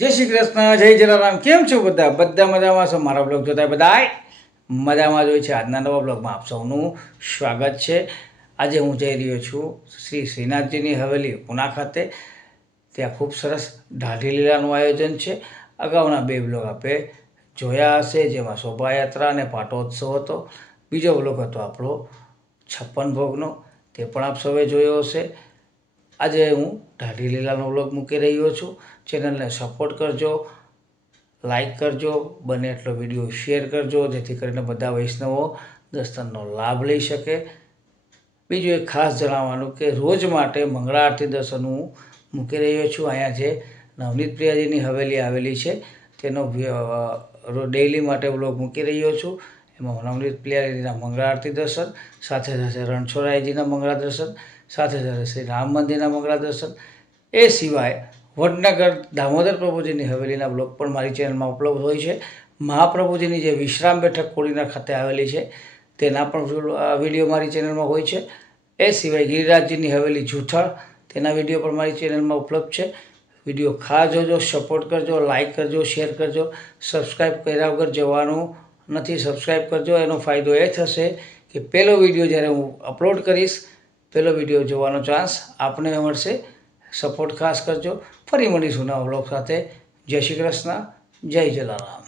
જય શ્રી કૃષ્ણ, જય જલારામ. કેમ છો બધા? બધા મજામાં છો? મારા બ્લોગ જોતા બધાય મજામાં જ હોય છે. આજના નવા બ્લોગમાં આપ સૌનું સ્વાગત છે. આજે હું જઈ રહ્યો છું શ્રી શ્રીનાથજીની હવેલી પુના ખાતે. ત્યાં ખૂબ સરસ દાઢી લીલાનું આયોજન છે. અગાઉના બે બ્લોગ આપે જોયા હશે, જેમાં શોભાયાત્રા અને પાટોત્સવ હતો. બીજો બ્લોગ હતો આપણો 56 ભોગનો, તે પણ આપ સૌએ જોયો હશે. આજે હું દાઢી લીલાનો વ્લોગ મૂકી રહ્યો છું. ચેનલને સપોર્ટ કરજો, લાઈક કરજો, બને એટલો વિડીયો શેર કરજો, જેથી કરીને બધા વૈષ્ણવો દર્શનનો લાભ લઈ શકે. બીજું એક ખાસ જણાવવાનું કે રોજ માટે મંગળા આરતી દર્શન હું મૂકી રહ્યો છું. અહીંયા જે નવનીત પ્રિયાજીની હવેલી આવેલી છે તેનો ડેઇલી માટે વ્લોગ મૂકી રહ્યો છું. એમાં નવનીત પ્રિયાજીના મંગળા આરતી દર્શન, સાથે સાથે રણછોડરાયજીના મંગળા દર્શન, સાથે સાથે શ્રી રામ મંદિરના મંગળા દર્શન, એ સિવાય વડનગર દામોદર પ્રભુજીની હવેલીના બ્લોગ પણ મારી ચેનલમાં ઉપલબ્ધ હોય છે. મહાપ્રભુજીની જે વિશ્રામ બેઠક કોડીના ખાતે આવેલી છે તેના પણ વિડીયો મારી ચેનલમાં હોય છે. એ સિવાય ગિરિરાજજીની હવેલી જૂઠળ, તેના વિડીયો પણ મારી ચેનલમાં ઉપલબ્ધ છે. વિડીયો ખાસ જોજો, સપોર્ટ કરજો, લાઈક કરજો, શેર કરજો. સબસ્ક્રાઈબ કર્યા વગર જવાનું નથી, સબસ્ક્રાઈબ કરજો. એનો ફાયદો એ થશે કે પહેલો વિડીયો જ્યારે હું અપલોડ કરીશ, પહેલો વિડીયો જોવાનો ચાન્સ આપને મળશે. સપોર્ટ ખાસ કરજો. ફરી મળીશું નવા વ્લોગ સાથે. જય શ્રી કૃષ્ણ, જય જલારામ.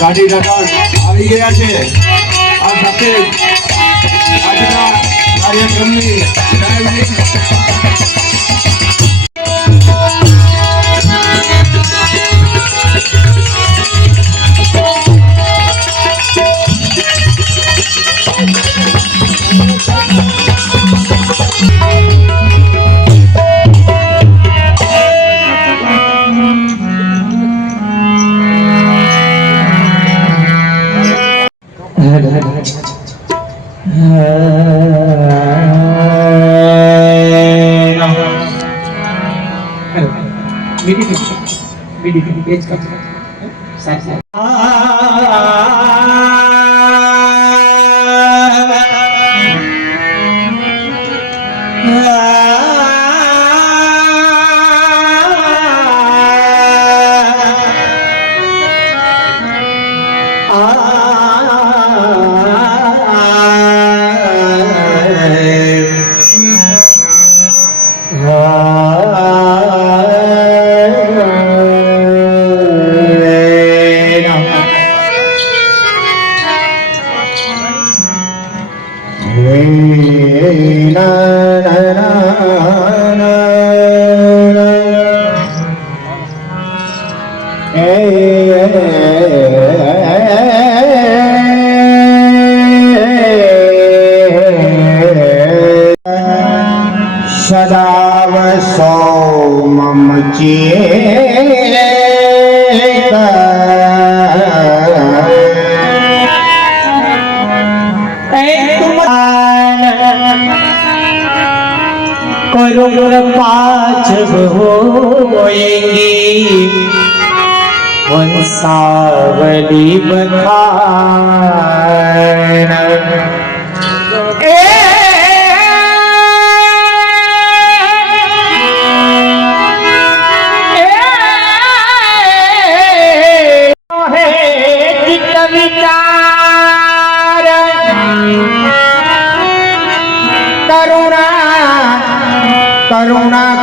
ગાડી ઢાંકણ આવી ગયા છે. આ સાથે આજના કાર્યક્રમની સદાવ સૌમમ करुण पाच होएंगी वंशावली बखान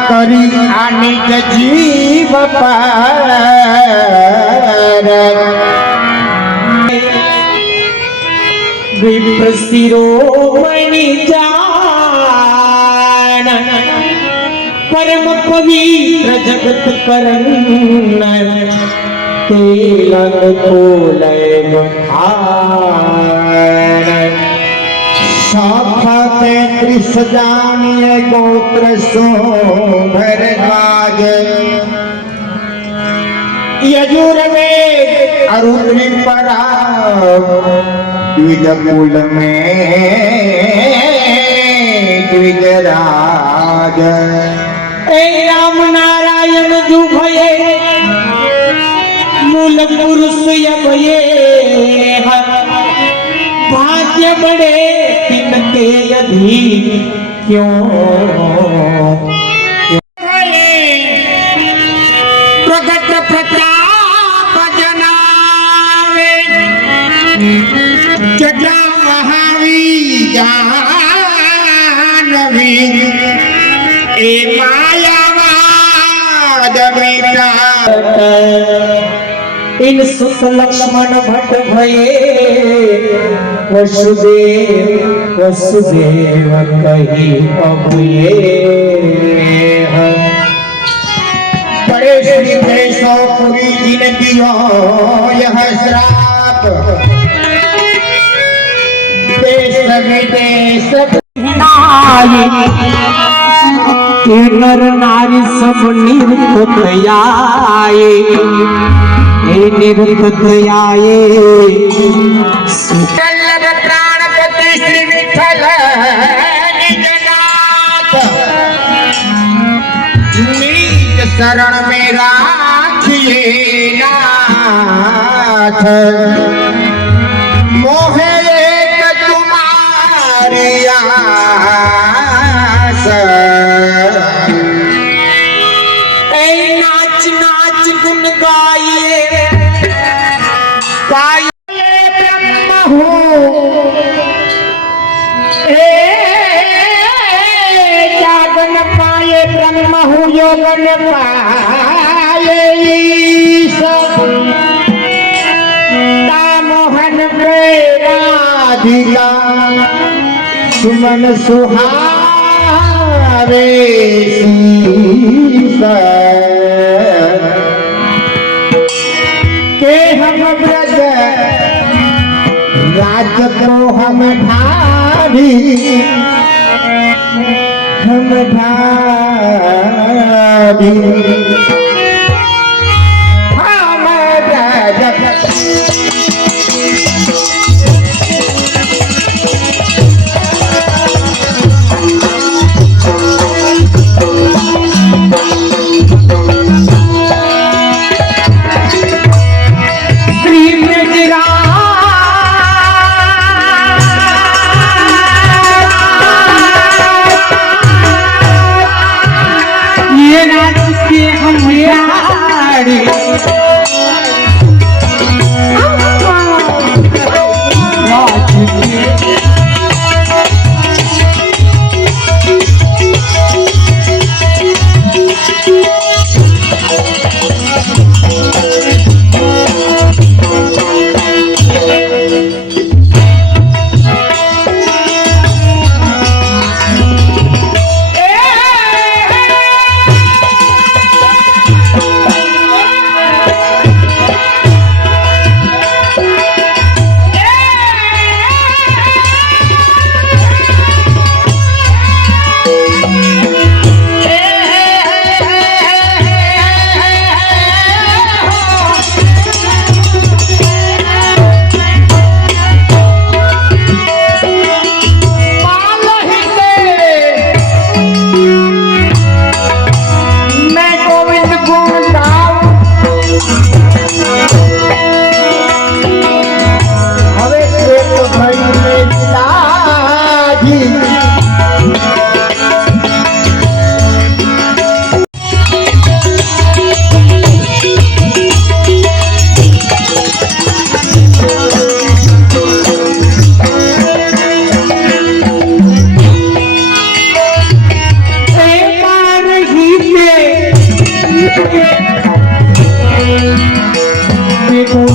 કરી આ નિજ જીવ પર વિપ્ર શિરોમણી જાન પરમ પવિત્ર જગત કરણ તેલંગ કોલય ગોખાણ શાખા 33 જાણીએ ગોત્ર સો ભરદ્વાજ यजुर्वेद अरुद्री परा द्विज कुल में द्विजराज ए राम नारायण जुभये मूल पुरुष यभये भाग्य बड़े तिनके यदि क्यों प्रगट प्रताप जनावे जटा महावी जानवी ए मायावाद बेटा इन सुख लक्ष्मण भट्ट भये वसुदेव वसुदेव कही अभये श्री भैसो पुरी जिन दियो यह श्राप देश विदेश नर नारी सब निरुक्त आए निरुक्त आए प्राणपति श्री विठल शरण में राखिए नाथ मोहे एक तुम्हारी आस ए नाच नाच गुन गाइए ब्रह्म हो जागन पाए ब्रह्म हो योगन पाए मोहन राधिका सुमन सुहावे के हम ब्रज राज को हम ढारी हम ढारी हम ब्रज हम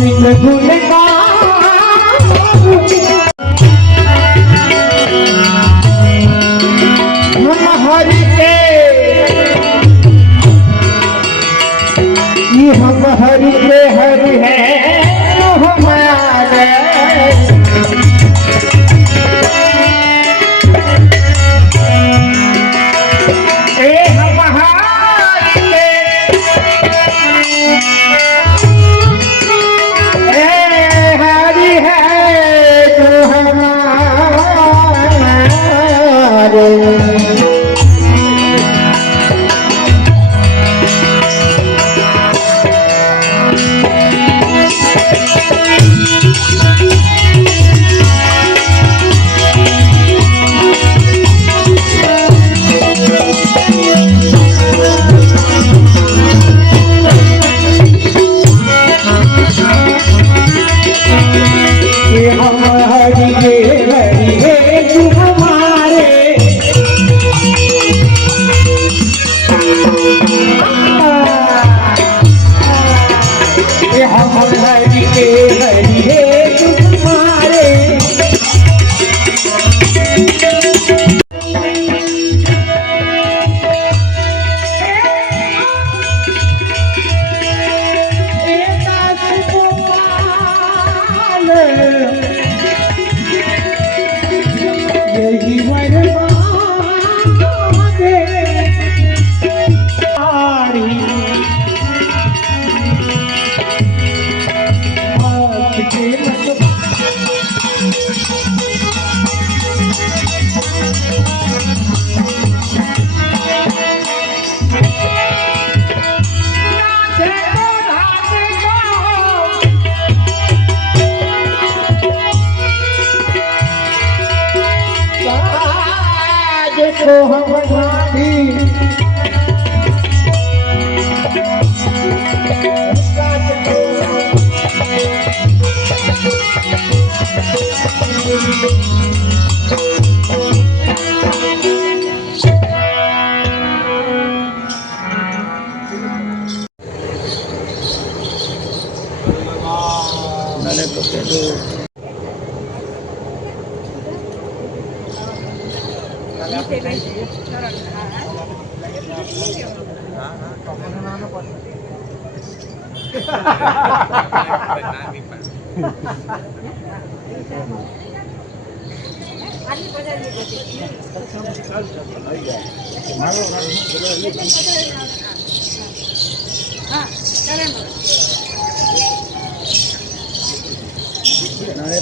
गोविंद गुण हम हरि के ये हम हरि के हरि है हमारे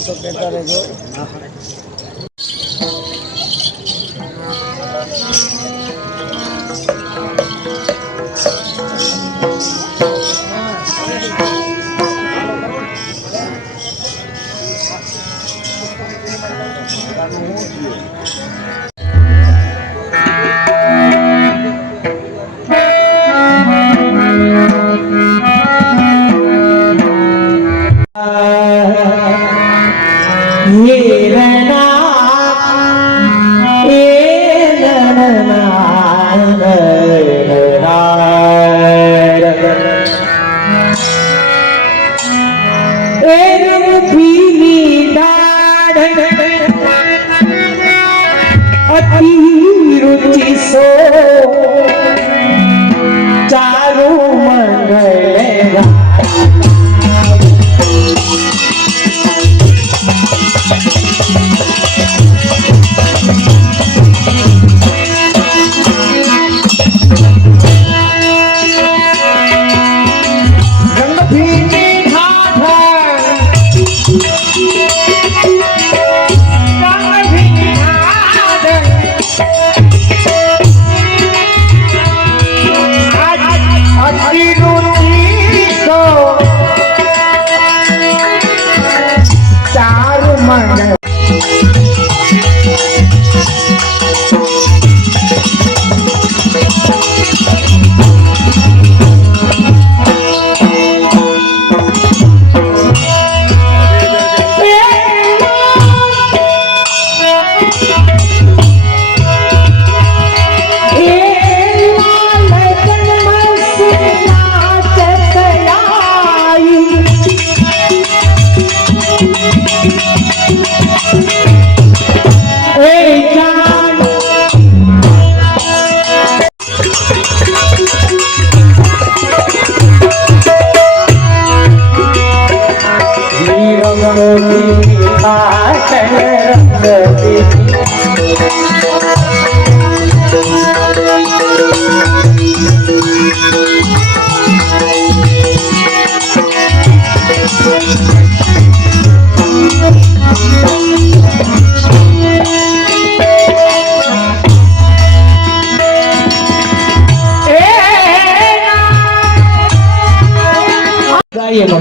તો કહેતા રહેજો. रुचि सो चारू मंगल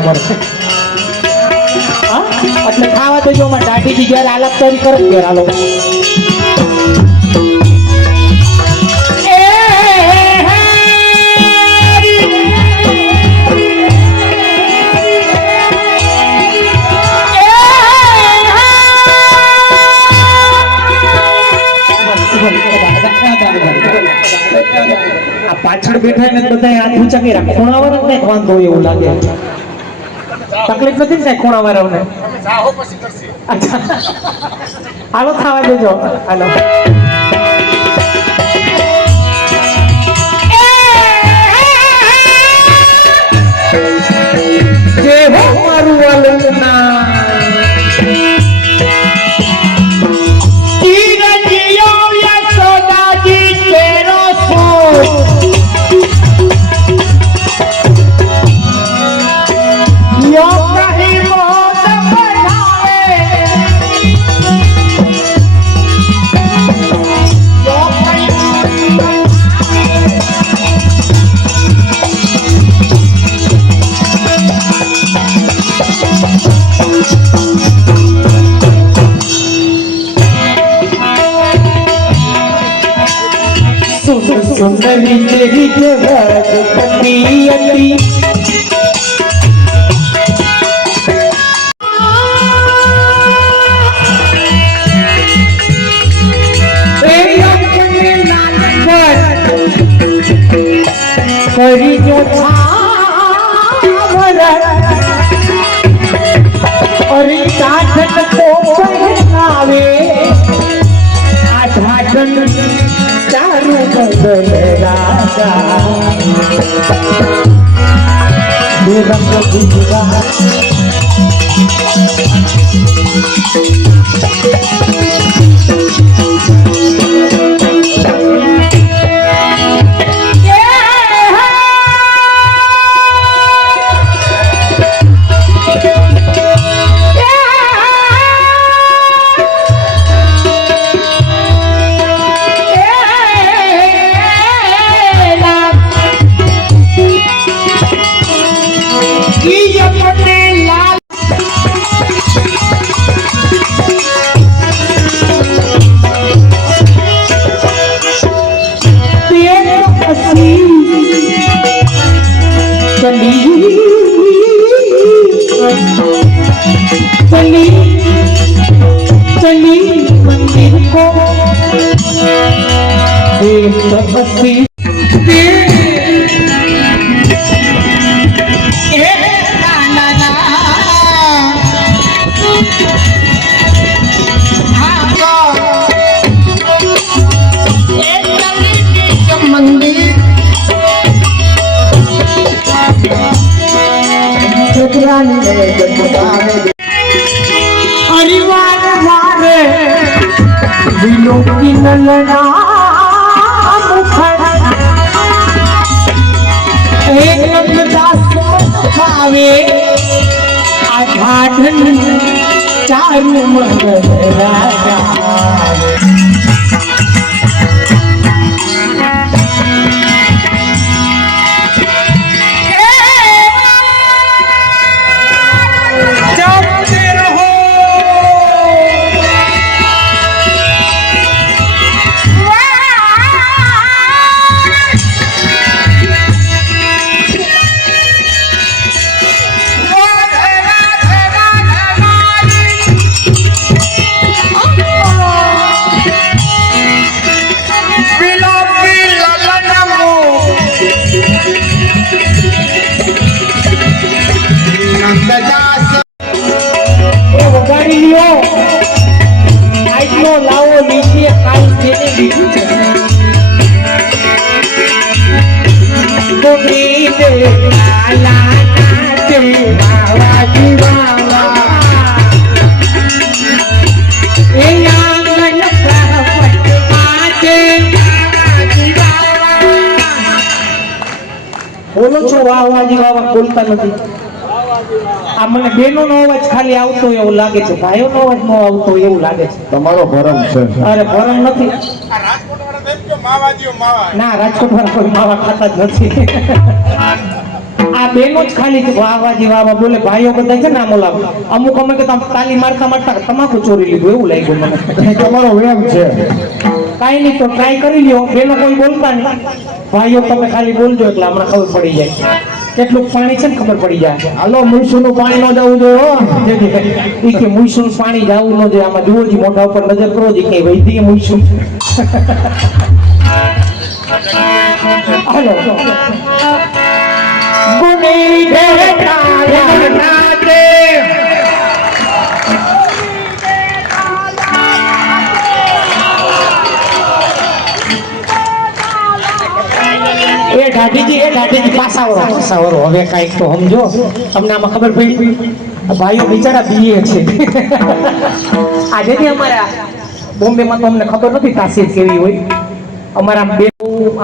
મળે. હા એટલે ખાવા તો જો માં દાઢીજી જ્યારે આલાપ કરી કરે ત્યારે હાલો આ પાછળ બેઠા ને બધા હાથ ઊંચા કર્યા ખૂણાવાળા ને વાંધો એવું લાગે તકલીફ નથી ને ખૂણાવાળાઓને અચ્છા હાલો ખાવા દેજો હાલો જે હો મારું વાલું ના सुंदरी तेरी जवाद पति अति करी जो और काठन को पहनावे आठाठन चारू बदल राजा बेरंग गुजरात चली मंदिर को तपस्वी मंदिर परिवार मारे दिलों की ललना मुखर एक दास भावे आधाधन चारू मंगल राजा लाओ लीजिए काल देने लीजिए બોલો છો વાહ વાહ જેવા બોલતા નથી આ મને બેનો નો અવાજ ખાલી આવતો એવું લાગે છે ભાઈઓ નો અવાજ નો આવતો એવું લાગે છે તમારો ભરમ છે અરે ભરમ નથી ના રાજકોટ વાળા કોઈ માવા ખાતા જ નથી આ આ બેનો જ ખાલી વાહ વાજી વાહ વાહ બોલે, ભાઈઓ બધા છે ને આમ ઓલા અમુક અમે કે તાલી મારતા મારતા તમાકુ ચોરી લીધું એવું લાગ્યું મને. એ તમારો વેમ છે. કાંઈ નહીં તો ટ્રાય કરી લ્યો. બેનો કોઈ બોલતા નહીં, ભાઈઓ તમે ખાલી બોલજો એટલે હમણાં ખબર પડી જાય કેટલું પાણી છે ને ખબર પડી જાય. હાલો મૂસુનું પાણી ન જવું જોઈએ હો. ઈ કે મુઈસું પાણી જાવું ન જોઈએ. આમાં જુઓ જી મોઢા ઉપર નજર કરો જી કે વૈદી મુઈસું. હાલો ગુની દે કાયા નાદે એ ઢાઢીજી પાસાવરો હવે કાંઈક તો સમજો. તમને આમાં ખબર પડી ભાઈઓ બિચારા બીએ છે. આજે અમારા બોમ્બેમાં તો અમને ખબર નથી તાસીર કેવી હોય. અમારા બેન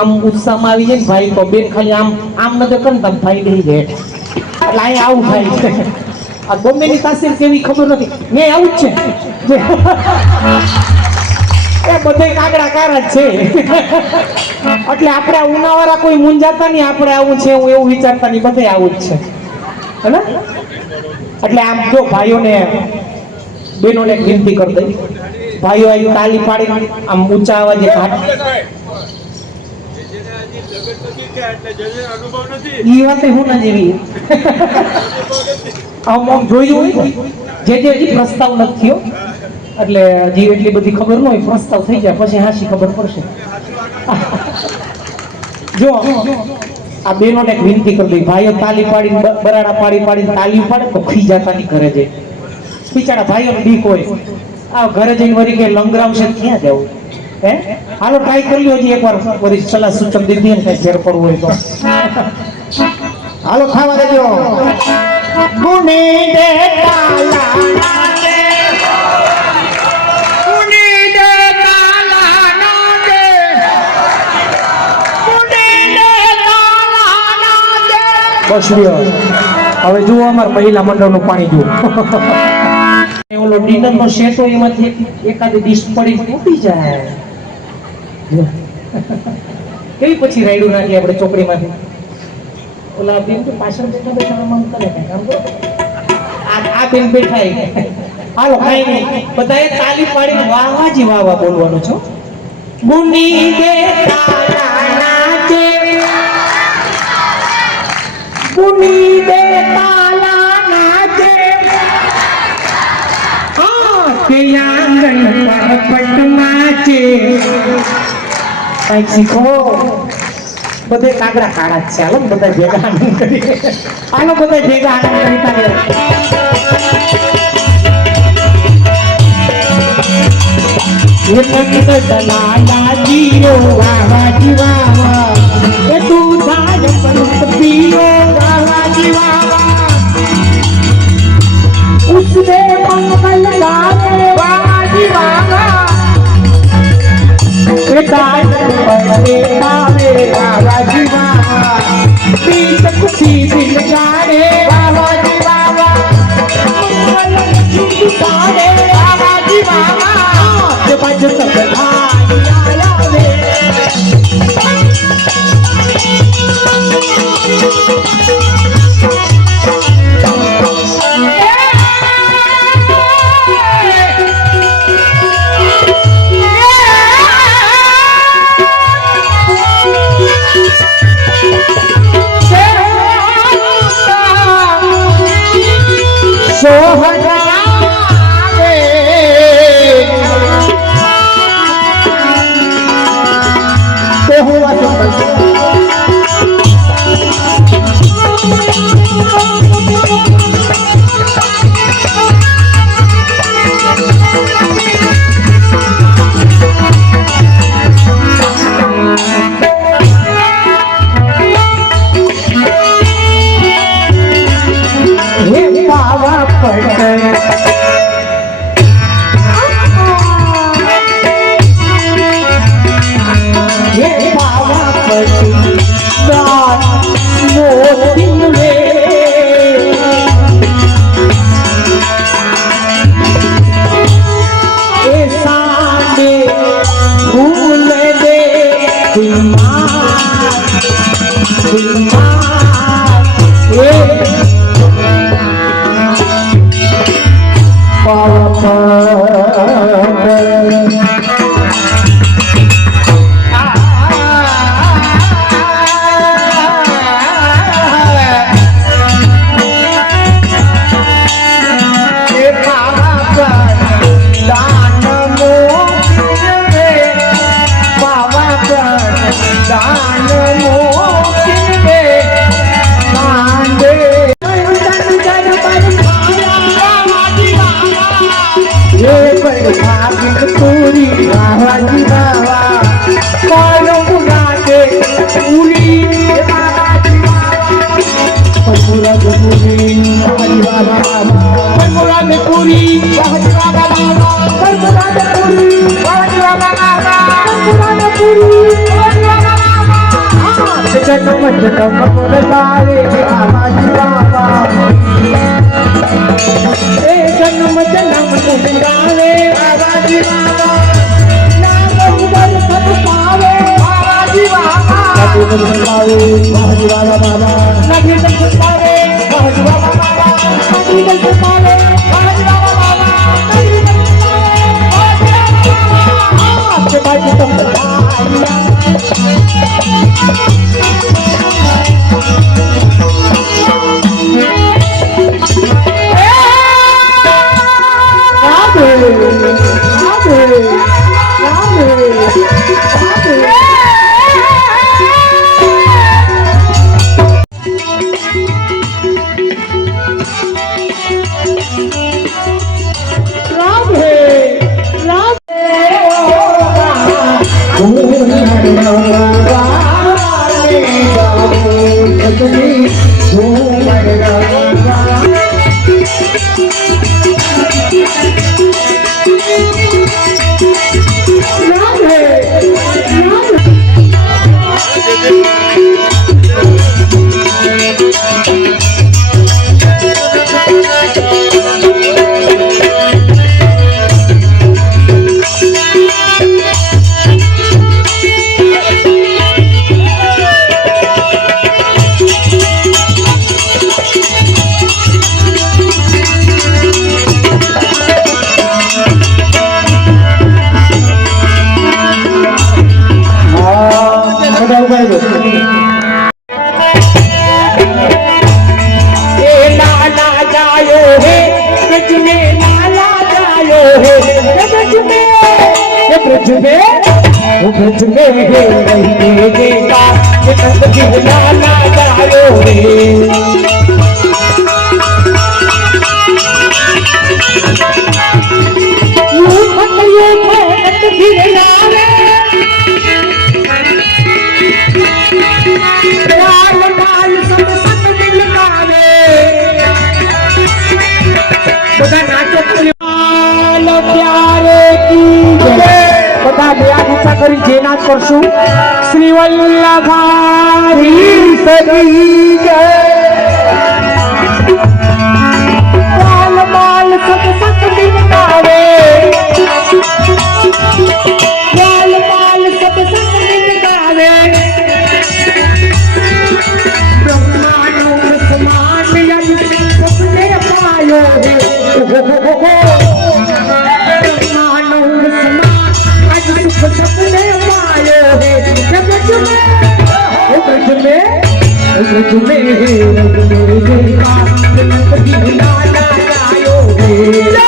આમ ઉત્સાહમાં આવી જાય ને ભાઈ તો બેન ખાલી આમ નજર કરે ને તમે ભાઈ દઈ જાય એટલે અહીં આવું થાય. આ બોમ્બેની તાસીર કેવી ખબર નથી. મેં આવું જ છે એ બધે કાગડા કારા જ છે. એટલે આપણે ઉનાવાળા કોઈ મૂંઝાતા નહીં, આપણે આવું છે હું એવું વિચારતા નહીં, બધે આવું જ છે હેને. એટલે આમ જો ભાઈઓને બહેનોને એક વિનંતી કરી દઈ, ભાઈઓ આવી તાલી પાડી આમ ઊંચા અવાજે ઈ વાતે હું ના જેવી આમ જોયું હોય જે હજી પ્રસ્તાવ નથી થયો એટલે હજી એટલી બધી ખબર ન હોય. પ્રસ્તાવ થઈ જાય પછી હાશી ખબર પડશે. જો આ બેનોને એક વિનંતી કરી દઈ, ભાઈઓ તાલી પાડીને બરાડા પાડીને તાલી પાડે તો ખીજાતા નહીં ઘરે જઈ. બિચારા ભાઈઓને બીક હોય, આ ઘરે જઈને વળી કે લંગરાવશે ક્યાં જવું હે. હાલો ટ્રાય કરી લો હજી એકવાર, વળી સલાહ સૂચન દીધી ને કઈ ફેર પડવું હોય તો. હાલો ખાવા દેજો. ગુની દે બસ હવે જુઓ અમારા મહિલા મંડળનું પાણી જુઓ. ઓલો ડીનરનો સેટ હોય એમાંથી એકાદી ડીશ પડી તૂટી જાય. કેવી પછી રાયડું નાખીએ આપણે ચોકડીમાંથી. ઓલા બેન તો પાછળ બેઠા આમ કરે કામ કરો. આ બેન બેઠા હાલો કાંઈ નહીં, બધાએ તાલી પાડીને વાહ વાજી વાહ વાહ બોલવાનું છો. ગુની દે તારા નાચે, ગુની દે તાલા નાચે, કે આંગણ પર પટ નાચે. કઈક શીખો. બધે કાગડા કાળા જ છે. હાલો બધા ભેગા આનંદ કરીએ. હાલો બધા ભેગા આનંદ કરતા રહે. જીઓ વાવા જીવા એ તું થાય પર પીઓ વાવા જીવા उसने मंगल गाने वाली वाला दान पड़े आवे वाला जीवा बीच खुशी दिल गाने वाला जीवा मंगल गाने वाला जीवा जब सब भाई आया रे पावा पड़ मुराद पूरी मुराद पूरी जन्म जन्म मुरारे बाबाजी बाबा ए जन्म जन्म मुरारे बाबाजी बाबा नाम उधर सब पावे बाबाजी बाबा नबी दर्शन पावे बाबाजी बाबा बाबा नबी दर्शन पावे बाबाजी बाबा बाबा नबी दर्शन पावे बाबाजी बाबा बाबा नबी दर्शन पावे बाबाजी बाबा बाबा आपके बाजी तो ब्रज में रहने देगा नाना जायो रे जेनाथ करशु श्री वल्लभारी सदी लाल बाल सब सत दिन गावे लाल बाल सब सत दिन गावे ब्रह्मांड समान यदि सपने पायो सपने पायो है ब्रज में नाना जायो रे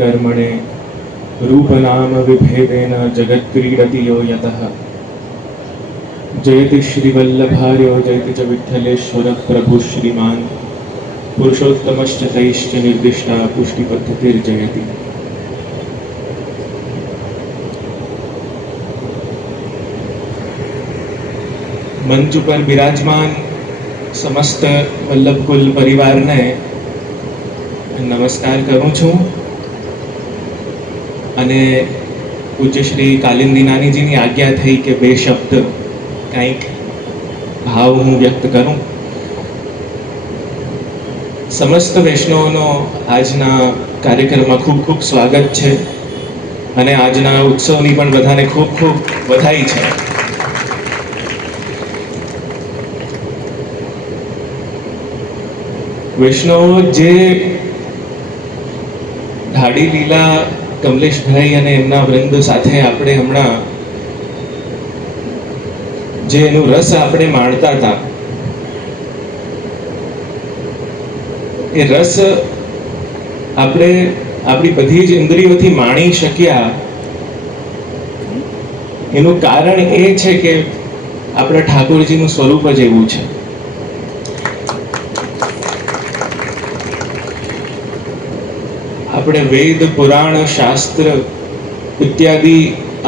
कर्मणे रूपनाम विभेदेन जगत्क्रीडति यो यतः जयति श्रीवल्लभार्यो जयति च विठ्ठलेश्वर प्रभु श्रीमान् पुरुषोत्तमश्च तैश्च निर्दिष्टा पुष्टिपद्धतिर्जयति। मंच पर विराजमान समस्त वल्लभकुल परिवार ने नमस्कार करूं छूं અને પૂજ્ય શ્રી કાલિંદી નાનીજીની આજ્ઞા થઈ કે બે શબ્દ કંઈક ભાવ હું વ્યક્ત કરું। સમસ્ત વૈષ્ણવોનો આજના કાર્યક્રમમાં ખૂબ ખૂબ સ્વાગત છે અને આજના ઉત્સવની પણ બધાને ખૂબ ખૂબ વધાઈ છે। વૈષ્ણવો જે ઢાડી લીલા કમલેશભાઈ અને એમના વૃંદ સાથે આપણે હમણાં જે એનું રસ આપણે માણતા હતા એ રસ આપણે આપણી બધી જ ઇન્દ્રિયોથી માણી શક્યા એનું કારણ એ છે કે આપણા ઠાકોરજીનું સ્વરૂપ જ એવું છે। આપણે વેદ પુરાણ શાસ્ત્ર ઇત્યાદિ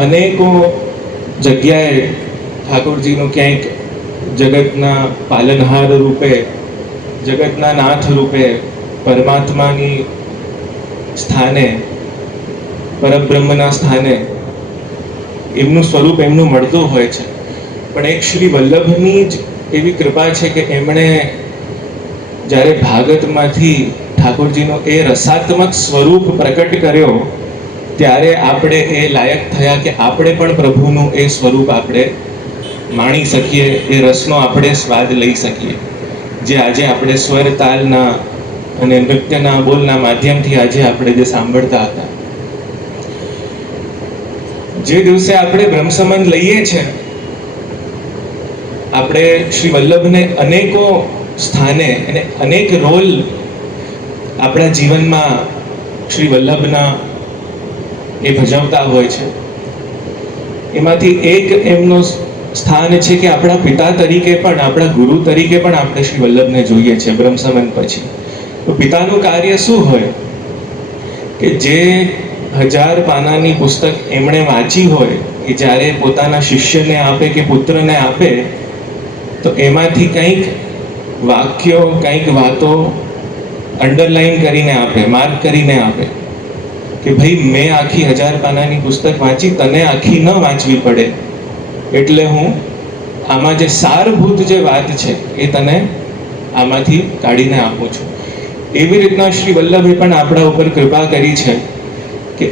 અનેકો જગ્યાએ ઠાકોરજીનું ક્યાંક જગતના પાલનહાર રૂપે જગતના નાથ રૂપે પરમાત્માની સ્થાને પરબ્રહ્મના સ્થાને એમનું સ્વરૂપ એમનું મળતું હોય છે। પણ એક શ્રી વલ્લભની જ એવી કૃપા છે કે એમણે જ્યારે ભાગવતમાંથી ઠાકોરજીનો એ રસાત્મક સ્વરૂપ પ્રકટ કર્યો ત્યારે આપણે એ લાયક થયા કે આપણે પણ પ્રભુનું એ સ્વરૂપ આપણે માણી શકીએ, એ રસનો આપણે સ્વાદ લઈ શકીએ, જે આજે આપણે સ્વર તાલના અને નૃત્યના બોલના માધ્યમથી આજે આપણે જે સાંભળતા હતા। જે દિવસે આપણે બ્રહ્મસંબંધ લઈએ છીએ આપણે શ્રી વલ્લભને અનેકો સ્થાને અને અનેક રોલ આપણા જીવનમાં શ્રી વલ્લભના એ ભજવતા હોય છે। એમાંથી એક એમનું સ્થાન છે કે આપણા પિતા તરીકે પણ આપણા ગુરુ તરીકે પણ આપણે શ્રી વલ્લભને જોઈએ છે બ્રહ્મસંબંધ પછી। તો પિતાનું કાર્ય શું હોય કે જે 1000 પાનાની પુસ્તક એમણે વાંચી હોય એ જ્યારે પોતાના શિષ્યને આપે કે પુત્રને આપે તો એમાંથી કંઈક વાક્યો કંઈક વાતો અંડરલાઈન કરીને આપે, માર્ક કરીને આપે કે ભાઈ મેં આખી 1000 પાનાની પુસ્તક વાંચી, તને આખી ન વાંચવી પડે એટલે હું આમાં જે સારભૂત જે વાત છે એ તને આમાંથી કાઢીને આપું છું। એવી રીતના શ્રી વલ્લભે પણ આપણા ઉપર કૃપા કરી છે કે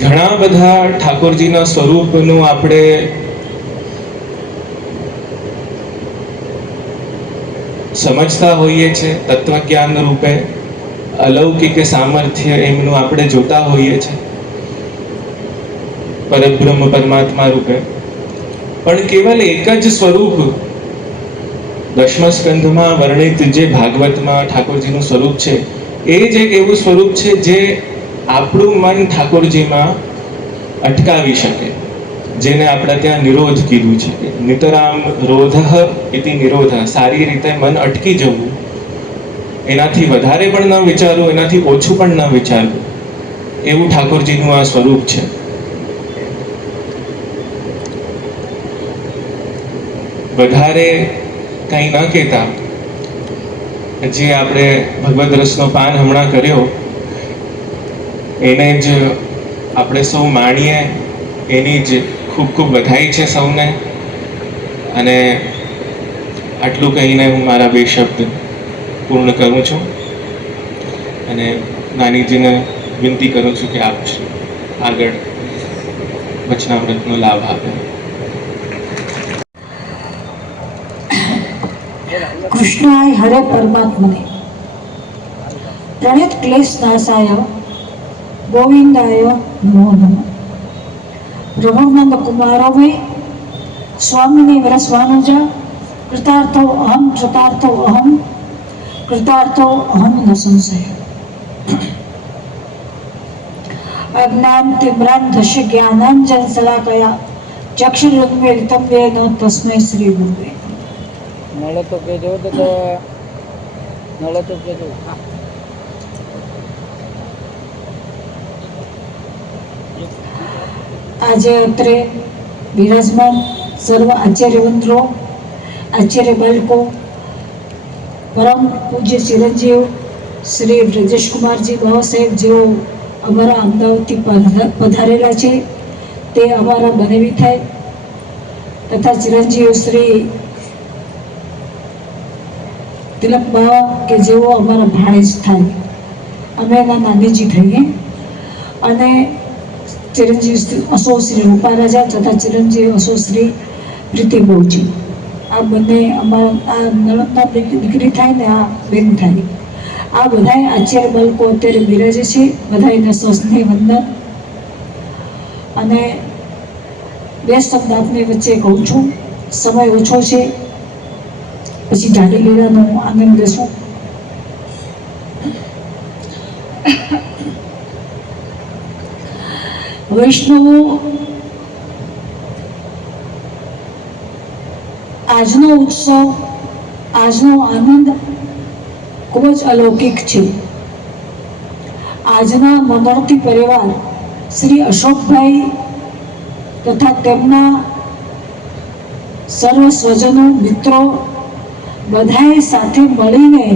ઘણા બધા ઠાકોરજીના સ્વરૂપનું આપણે સમજતા હોઈએ છીએ તત્વજ્ઞાન રૂપે, અલૌકિક સામર્થ્ય એમનું આપણે જોતા હોઈએ છીએ પરબ્રહ્મ પરમાત્મા રૂપે। પણ કેવલ એક જ સ્વરૂપ 10મા સ્કંધમાં વર્ણિત જે ભાગવતમાં ઠાકોરજીનું સ્વરૂપ છે એ જ એક એવું સ્વરૂપ છે જે આપણું મન ઠાકોરજીમાં અટકાવી શકે, જેને આપણે ત્યાં નિરોધ કીધું છે કે નિતરામ રોધઃ ઇતિ નિરોધ, સારી રીતે મન અટકી જવું, એનાથી વધારે પણ ન વિચારવું, એનાથી ઓછું પણ ન વિચારવું, એવું ઠાકોરજીનું આ સ્વરૂપ છે। વધારે કંઈ ન કહેતા જે આપણે ભગવદ રસનો પાન હમણાં કર્યો એને જ આપણે સૌ માણીએ, એની જ ખૂબ ખૂબ વધાઈ છે સૌને। અને આટલું કહીને હું મારા બે શબ્દ પૂર્ણ કરું છું અને નાનીજીને વિનંતી કરું છું કે આપ આગળ વચનામૃતનો લાભ આપે। કૃષ્ણાય હરે પરમાત્મને પ્રણત ક્લેશ નાશાય ગોવિંદાય નમો નમઃ। પ્રભુનંદ કુમારો में स्वामिनी वरस्वानुजा कृतार्थो अहम कृतार्थो अहम न संशय। अज्ञानतिम्रान्धस्य ज्ञानाञ्जन शलाकया चक्षुरुन्मीलितं येन तस्मै श्री गुरुवे મળે તો કહેજો મળે તો કહેજો. આજે અત્રે બિરાજમાન સર્વ આચાર્યવંત્રો, આચાર્ય બાળકો, પરમ પૂજ્ય ચિરંજીવ શ્રી બ્રજેશકુમારજી બાવા સાહેબ જેઓ અમારા અમદાવાદથી પધારેલા છે તે અમારા બનેવી થાય તથા ચિરંજીવ શ્રી તિલક બાવા કે જેઓ અમારા ભાણેજ થાય, અમે એના નાનીજી થઈએ. અને ચિરંજીવ અશો શ્રી રૂપા રાજા તથા ચિરંજીવ અશો શ્રી પ્રીતિબહુજી, આ બંને અમારા આ નણંદના દીકરી થાય ને આ બેન થાય. આ બધાએ આચાર્ય બાળકો અત્યારે બિરાજે છે. બધાને સ્વસ્નેહ વંદન. અને બે શબ્દ આપની વચ્ચે કહું છું, સમય ઓછો છે, પછી ઢાળી લીલાનો આનંદ લેશું. વૈષ્ણવો, આજનો ઉત્સવ, આજનો આનંદ ખૂબ જ અલૌકિક છે. આજના મનોરથી પરિવાર શ્રી અશોકભાઈ તથા તેમના સર્વ સ્વજનો, મિત્રો બધાએ સાથે મળીને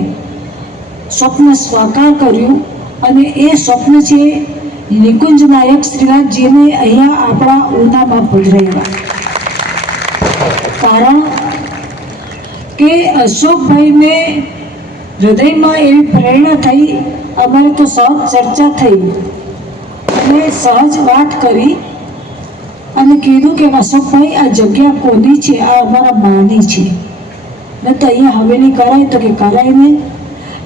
સ્વપ્ન સાકાર કર્યું. અને એ સ્વપ્ન છે નિકુંજ નાયક શ્રીનાથજીને અહીંયા આપણા ઉનામાં પધરાવ્યા. કારણ કે અશોકભાઈને હૃદયમાં એવી પ્રેરણા થઈ, અમારે તો સહજ ચર્ચા થઈ અને સહજ વાત કરી અને કીધું કે અશોકભાઈ આ જગ્યા કોની છે? આ અમારા માની છે. ન તો અહીંયા હવેલી કરાય તો કે કરાય નહીં,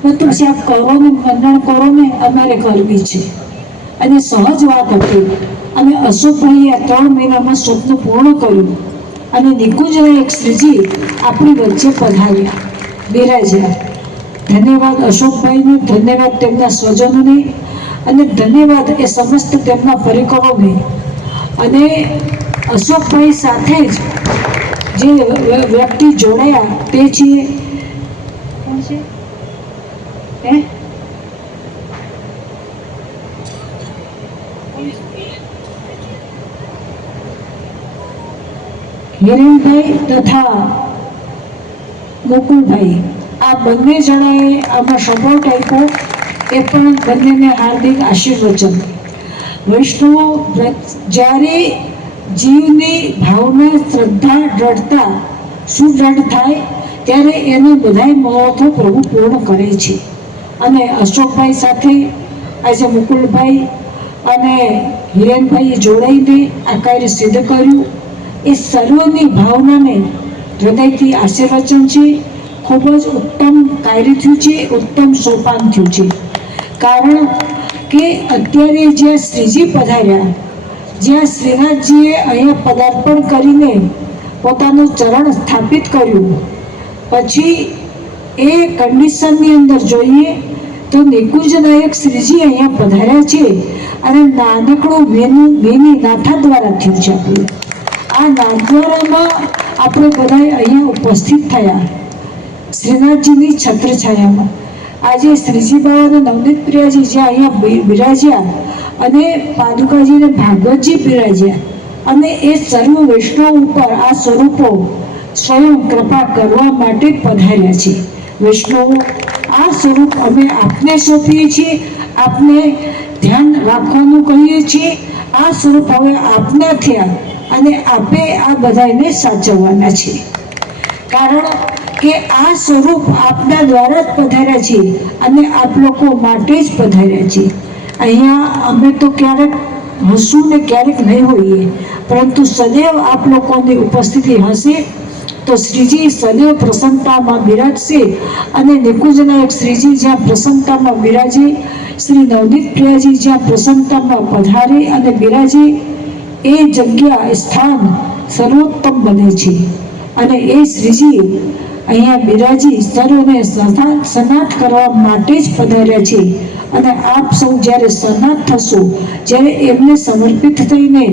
ન તો પછી આપ કરો ને મંડળ કરો ને, અમારે કરવી છે. અને સહજ વાત હતી. અને અશોકભાઈએ આ 3 મહિનામાં સ્વપ્ન પૂર્ણ કર્યું અને નિકુંજના એક શ્રીજી આપણી વચ્ચે પધાર્યા, બિરાજ્યા. ધન્યવાદ અશોકભાઈને, ધન્યવાદ તેમના સ્વજનોને, અને ધન્યવાદ એ સમસ્ત તેમના પરિકરોને. અને અશોકભાઈ સાથે જ જે વ્યક્તિ જોડાયા તે છે કોણ છે? હિરેનભાઈ તથા મુકુલભાઈ, આ બંને જણાએ આમાં સપોર્ટ આપ્યો. એ પણ બંનેને હાર્દિક આશીર્વચન. વૈષ્ણવો, જ્યારે જીવની ભાવના, શ્રદ્ધા, દ્રઢતા સુદૃઢ થાય ત્યારે એને બધાય મનોરથો પ્રભુ પૂર્ણ કરે છે. અને અશોકભાઈ સાથે આજે મુકુલભાઈ અને હિરેનભાઈએ જોડાઈને આ કાર્ય સિદ્ધ કર્યું. એ સર્વની ભાવનાને હૃદયથી આશીર્વચન છે. ખૂબ જ ઉત્તમ કાર્ય થયું છે, ઉત્તમ સોપાન થયું છે. કારણ કે અત્યારે જ્યાં શ્રીજી પધાર્યા, જ્યાં શ્રીનાથજીએ અહીંયા પદાર્પણ કરીને પોતાનું ચરણ સ્થાપિત કર્યું, પછી એ કન્ડિશનની અંદર જોઈએ તો નિકુંજ નાયક શ્રીજી અહીંયા પધાર્યા છે. અને નાનકડું વેની નાથા દ્વારા થયું છે. આપણું આ નાથદ્વારામાં આપણે બધા અહીંયા ઉપસ્થિત થયા શ્રીનાથજીની છત્રછાયામાં. આજે શ્રીજી બાવા અને નવનીત પ્રિયાજી જ્યાં અહીંયા બિરાજ્યા અને પાદુકાજીને ભાગવતજી બિરાજ્યા, અને એ સર્વ વૈષ્ણવ ઉપર આ સ્વરૂપો સ્વયં કૃપા કરવા માટે પધાર્યા છે. વૈષ્ણવો, આ સ્વરૂપ અમે આપને સોંપીએ છીએ, આપને ધ્યાન રાખવાનું કહીએ છીએ. આ સ્વરૂપ હવે આપના થયા અને આપે આ બધાને સાચવવાના છે. કારણ કે આ સ્વરૂપ આપના દ્વારા જ પધાર્યા છે અને આપ લોકો માટે જ પધાર્યા છે. અહીંયા અમે તો ક્યારેક હસું ને ક્યારેક નહીં હોઈએ, પરંતુ સદૈવ આપ લોકોની ઉપસ્થિતિ હશે તો શ્રીજી સદૈવ પ્રસન્નતામાં બિરાજશે. અને નિકુંજના એક શ્રીજી જ્યાં પ્રસન્નતામાં બિરાજે, શ્રી નવનીત પ્રિયાજી જ્યાં પ્રસન્નતામાં પધારે અને બિરાજે, એ જગ્યા, સ્થાન સર્વોત્તમ બને છે. અને એ શ્રીજી અહીંયા બિરાજી સર્વને સનાથ કરવા માટે જ પધાર્યા છે. અને આપ સૌ જ્યારે સનાથ થશો, જ્યારે એમને સમર્પિત થઈને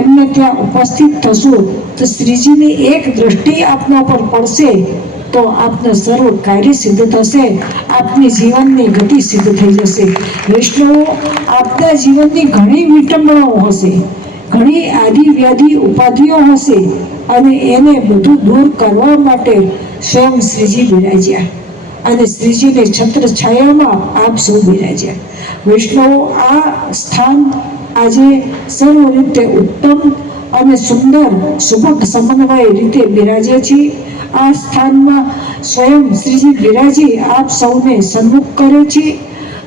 એમને ત્યાં ઉપસ્થિત થશો, તો શ્રીજીની એક દ્રષ્ટિ આપના પર પડશે તો આપનું સર્વ કાર્ય સિદ્ધ થશે, આપની જીવનની ગતિ સિદ્ધ થઈ જશે. વૈષ્ણવો, આપના જીવનની ઘણી વિટંબણાઓ હશે, ઘણી આદિ વ્યાધિ ઉપાધિઓ હશે, અને એને બધું દૂર કરવા માટે સ્વયં શ્રીજી બિરાજ્યા અને શ્રીજીની છત્ર છાયામાં આપ સૌ બિરાજ્યા. વૈષ્ણવો, આ સ્થાન આજે સર્વ રીતે ઉત્તમ અને સુંદર સુબક સમન્વય રીતે બિરાજે છે. આ સ્થાનમાં સ્વયં શ્રીજી બિરાજી આપ સૌને સન્મુખ કરે છે,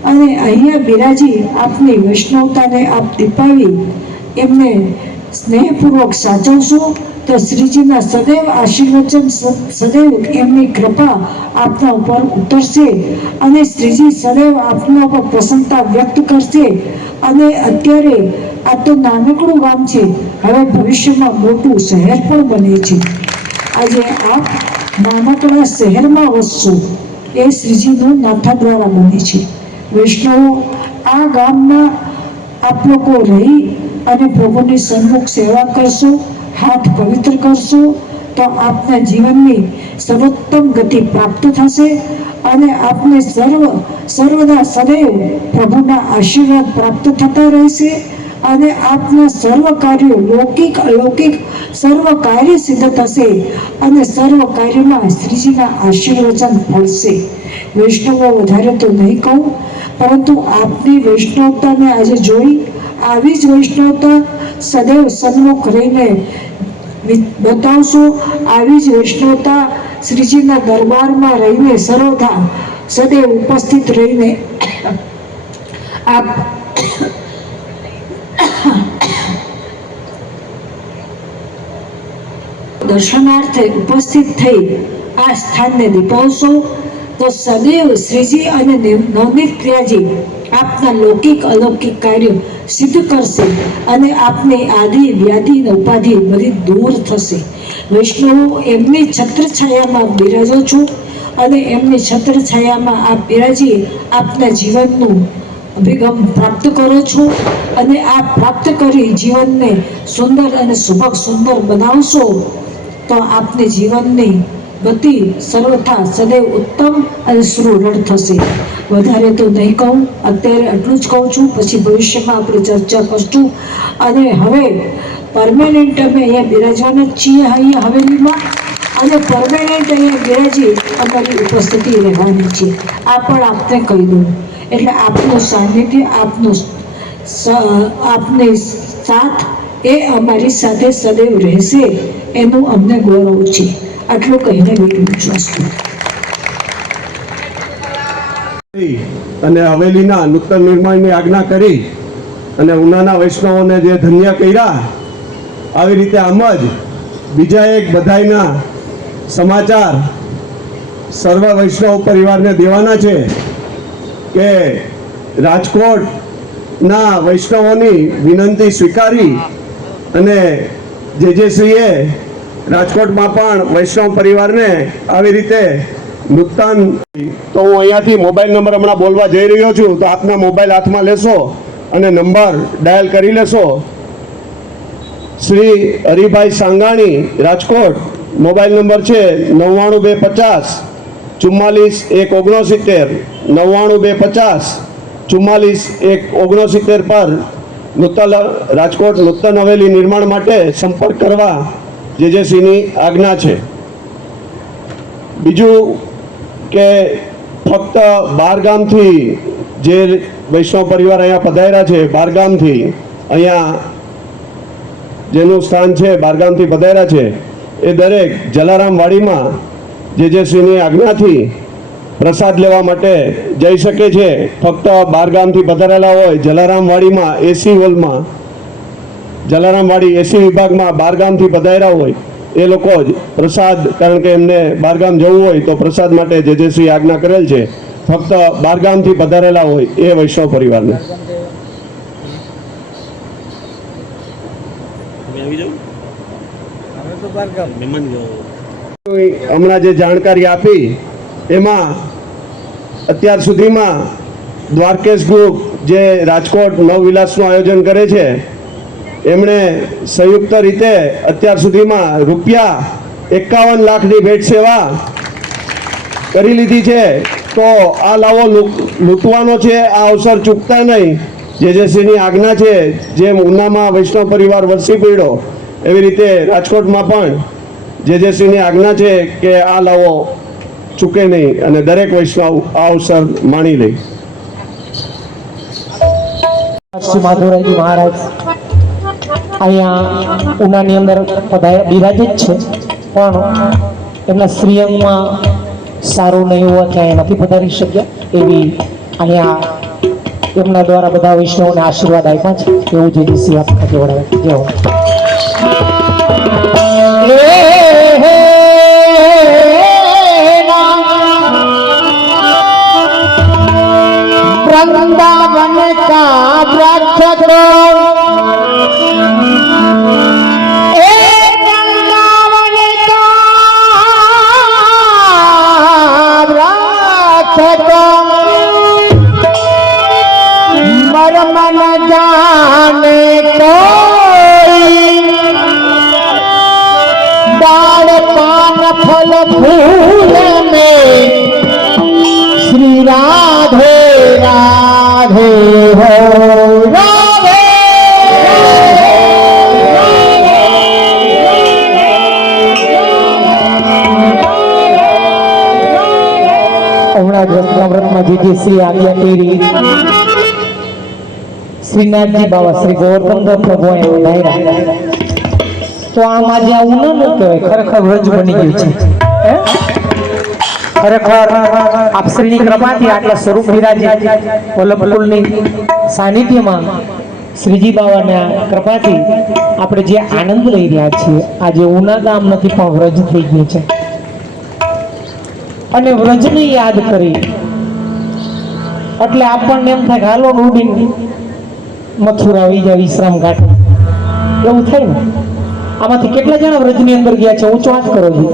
અને અહીંયા બિરાજી આપની વૈષ્ણવતાને આપ દીપાવી એમને સ્નેહપૂર્વક સાચવશો તો શ્રીજીના સદૈવ આશીર્વચન, સદૈવ એમની કૃપા આપના ઉપર ઉતરશે, અને શ્રીજી સદૈવ આપના ઉપર પ્રસન્નતા વ્યક્ત કરશે. અને અત્યારે આ તો નાનકડું ગામ છે, હવે ભવિષ્યમાં મોટું શહેર પણ બને છે. આજે આપ નાનકડા શહેરમાં વસશો એ શ્રીજીનું નાથા દ્વારા બને છે. વૈષ્ણવો, આ ગામમાં આપ લોકો રહી અને પ્રભુની સન્મુખ સેવા કરશો, હાથ પવિત્ર કરશો, તો આપના જીવનની સર્વોત્તમ ગતિ પ્રાપ્ત થશે, અને આપને સર્વદા સદૈવ પ્રભુના આશીર્વાદ પ્રાપ્ત થતા રહેશે, અને આપના સર્વ કાર્યો લૌકિક અલૌકિક સર્વ કાર્ય સિદ્ધ થશે, અને સર્વ કાર્યમાં શ્રીજીના આશીર્વચન ફળશે. વૈષ્ણવો, વધારે તો નહીં કહું, પરંતુ આપની વૈષ્ણવતાને આજે જોઈ આવી જ વૈષ્ણવતા સદૈવ સન્મુખ રહીને બતાવશો. આવી જ વૈષ્ણવતા શ્રીજીના દરબારમાં રહીને સર્વદા સદૈવ ઉપસ્થિત રહીને આપ દર્શનાર્થે ઉપસ્થિત થઈ આ સ્થાનને દીપાવશો તો સદૈવ શ્રીજી અને નવનીત પ્રિયાજી આપના લૌકિક અલૌકિક કાર્ય સિદ્ધ કરશે, અને આપની આદિ વ્યાધિ અને ઉપાધિ બધી દૂર થશે. વૈષ્ણવો, એમની છત્રછાયામાં બિરાજો છો, અને એમની છત્રછાયામાં આપ બિરાજી આપના જીવનનું અભિગમ પ્રાપ્ત કરો છો, અને આ પ્રાપ્ત કરી જીવનને સુંદર અને સુભગ સુંદર બનાવશો તો આપને જીવનની ગતિ સર્વથા સદૈવ ઉત્તમ અને સુદૃઢ થશે. વધારે તો નહીં કહું, અત્યારે આટલું જ કહું છું, પછી ભવિષ્યમાં આપણે ચર્ચા કરશું. અને હવે પરમેનન્ટ અમે અહીંયા બિરાજવાના જ છીએ અહીંયા હવેલીમાં, અને પરમેનન્ટ અહીંયા બિરાજી અમારી ઉપસ્થિતિ રહેવાની છે. આ પણ આપને કહી દઉં, એટલે આપનું સાનિધ્ય, આપને સાથ એ અમારી સાથે સદૈવ રહેશે, એનું અમને ગૌરવ છે. આટલું કહીને બેઠું વિશ્વાસ કરું. અને હવેલીના નૂતન નિર્માણની આજ્ઞા કરી અને ઉનાના વૈષ્ણવોને જે ધન્ય કર્યા, આવી રીતે આમ જ બીજા એક બધાયના સમાચાર સર્વ વૈષ્ણવ પરિવારને દેવાના છે કે રાજકોટના વૈષ્ણવોની વિનંતી સ્વીકારી અને જે શ્રીએ રાજકોટમાં પણ વૈષ્ણવ પરિવારને આવી રીતે નૂતન, તો હું અહીંયાથી મોબાઈલ નંબર હમણાં બોલવા જઈ રહ્યો છું, તો આપના મોબાઈલ હાથમાં લેશો અને નંબર ડાયલ કરી લેશો. શ્રી હરિભાઈ સાંગાણી, રાજકોટ, મોબાઈલ નંબર છે 99250 44 169, 99250 44 169 પર નૂતન રાજકોટ નૂતન હવેલી નિર્માણ માટે સંપર્ક કરવા જે શ્રીની આજ્ઞા છે. બીજું કે ફક્ત બહારગામથી જે વૈષ્ણવ પરિવાર અહીંયા પધાર્યા છે, બહારગામથી અહીંયા જેનું સ્થાન છે બહારગામથી પધાર્યા છે, એ દરેક જલારામ વાડીમાં જે શ્રીની આજ્ઞાથી પ્રસાદ લેવા માટે જઈ શકે છે. ફક્ત બહારગામથી પધારેલા હોય જલારામ વાડીમાં એસી હોલમાં, જલારામ વાડી એસી વિભાગમાં બહારગામથી પધાર્યા હોય એ લોકો જ પ્રસાદ, કારણ કે એમને બહારગામ જવું હોય તો પ્રસાદ માટે જે શ્રી આજ્ઞા કરેલ છે, ફક્ત બહારગામથી પધારેલા હોય એ વૈષ્ણવ પરિવારને. હમણાં જે જાણકારી આપી એમાં અત્યાર સુધીમાં દ્વારકેશ ગ્રુપ જે રાજકોટ નવવિલાસનું આયોજન કરે છે એમણે સંયુક્ત રીતે અત્યાર સુધીમાં ₹51 લાખની ભેટ સેવા કરી લીધી છે. તો આ લાવો લૂંટવાનો છે, આ અવસર ચૂકતા નહીં. જેજેસીની આજ્ઞા છે, જેમ ઉનામાં વૈષ્ણવ પરિવાર વરસી પડ્યો એવી રીતે રાજકોટમાં પણ જેજેસીની આજ્ઞા છે કે આ લાવો ચૂકે નહીં અને દરેક વૈષ્ણવ આ અવસર માણી લે. શ્રી માધવરાયજી મહારાજ અહીંયા ઉનાની અંદર બિરાજે જ છે, પણ એમના શ્રીઅંગમાં સારું નહીં હોવાથી અહીંયા નથી પધારી શક્યા. એવી અહીંયા એમના દ્વારા બધા વૈષ્ણવોને આશીર્વાદ આપ્યા છે. એવું જે દિવસે આપ કેવડાવે જય હો. वृंदावन का वृक्ष को वृंदावन का वृक्ष को मर्म न जाने कोई डाल पान फल फूल में श्री राधे राधे हो राधे હમણાં જ વ્રતમાં જે શ્રી આજ્ઞા કરી શ્રીનાથજી બાબા શ્રી ગોવર્ધન પ્રભુ અહીંયા વધાર્યા. તો આમ આજે આવું ન કહેવાય, ખરેખર વ્રજ બની ગયું છે. ખરેખર આપ શ્રીની કૃપાથી આટલા સ્વરૂપ વિરાજે વલ્લભકુલની સાનિધ્યમાં શ્રીજી બાબાના કૃપાથી આપણે જે આનંદ લઈ રહ્યા છીએ, આજે ઉના ગામ નથી પણ વ્રજ થઈ ગયું છે. અને વ્રજને યાદ કરી એટલે આપણને એમ થાય કે હાલો ઉડીને મથુરા આવી જાય વિશ્રામ ઘાટ, એવું થાય ને. આમાંથી કેટલા જણા વ્રજની અંદર ગયા છે? ઊંચો હાથ કરો છો.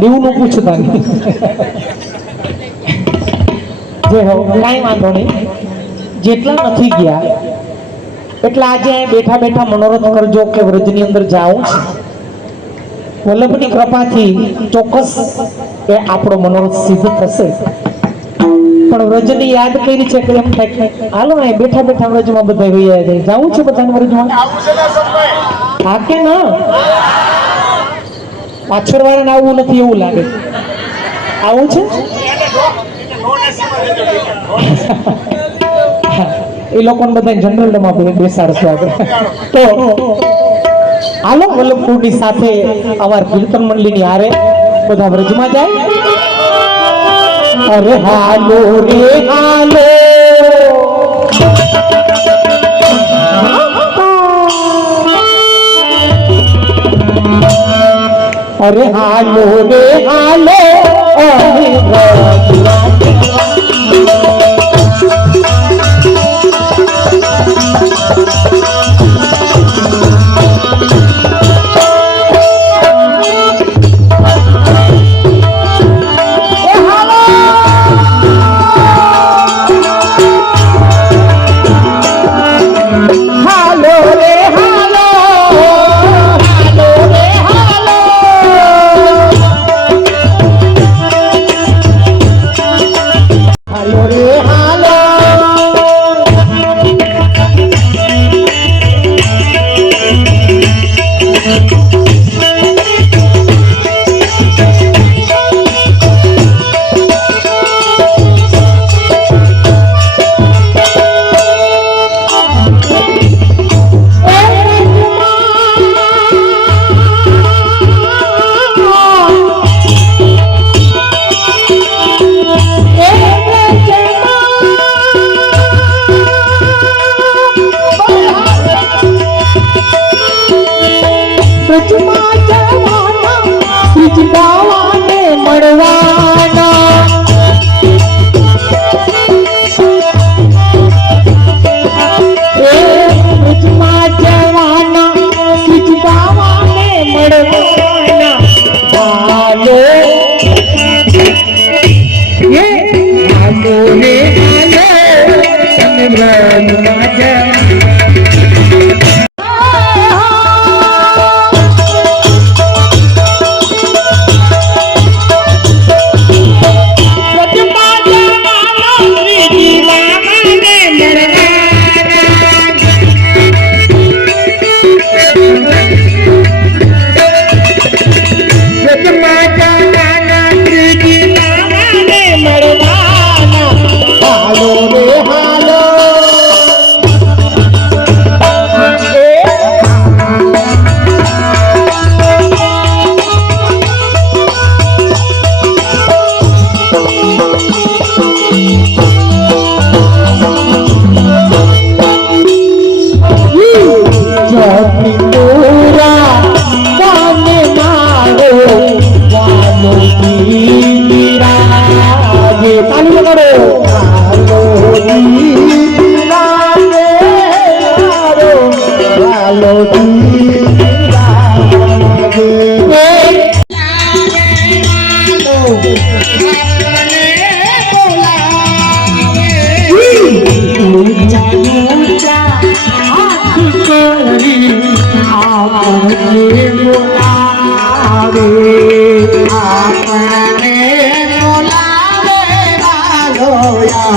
દેવનું પૂછતા નહીં. જે હો કાંઈ વાંધો નહીં. જેટલા નથી ગયા એટલા આજે બેઠા બેઠા મનોરથ કરજો કે વ્રજની અંદર જાઉં છે. વલ્લભની કૃપાથી ચોક્કસ એ આપણો મનોરથ સિદ્ધ થશે. પણ વ્રજને યાદ કરી છે કે એમ થાય હાલો ને બેઠા બેઠા વ્રજમાં બધા વૈયા જાય. જાવું છે બધાને વ્રજમાં? હા કે ના? પાછળ વાળાને આવવું નથી એવું લાગે. આવું છે એ લોકોને બધા જનરલમાં બેસાડશે આપણે. તો હાલો વલ્લભપુરની સાથે અમાર કીર્તન મંડળીની હારે બધા વ્રજમાં જાય. અરે હાલો રે હાલો, અરે હાલો રે હાલો,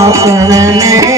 આપણને